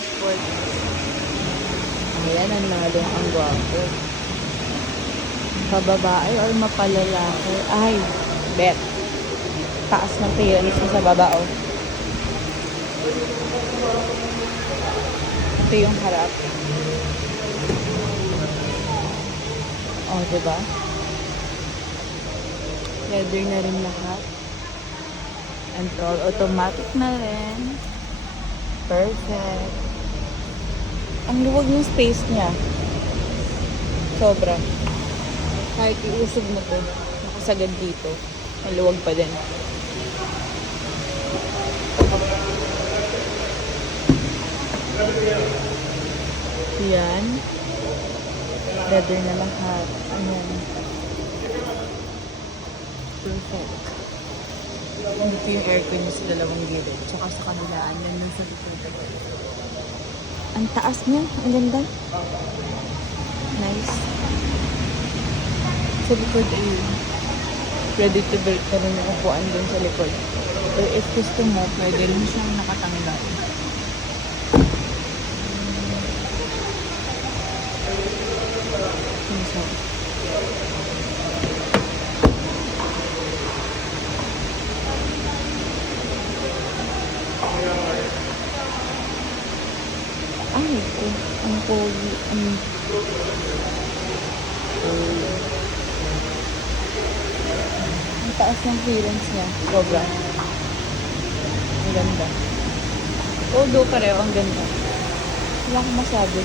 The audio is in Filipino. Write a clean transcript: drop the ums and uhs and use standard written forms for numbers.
dashboard. Ayan, nanalo ang gwapo. Pababae or mapalalaki? Ay, bet. Taas ng clearance mo sa baba, oh. Ito yung harap. Oh, diba? Leather na rin lahat. And all automatic na rin. Perfect. Ang luwag ng space niya. Sobra. Kahit iusog mo to, nakasagad dito. Ang luwag pa din. Yan. Leather na lahat. Ayan. Perfect. Dito yung aircon niya sa dalawang gilid. Tsaka sa kabilaan. Yan sa likod. Ang taas niya. Ang ganda. Nice. Sa likod ay ready to build ka rin yung upuan dun sa likod. Or if gusto mo, pwede rin siyang nakatanggal. Ay, ito. Ang pogi. Ang taas ng clearance niya. Sobra. Ang ganda. Although pareho ang ganda. Wala akong masabi.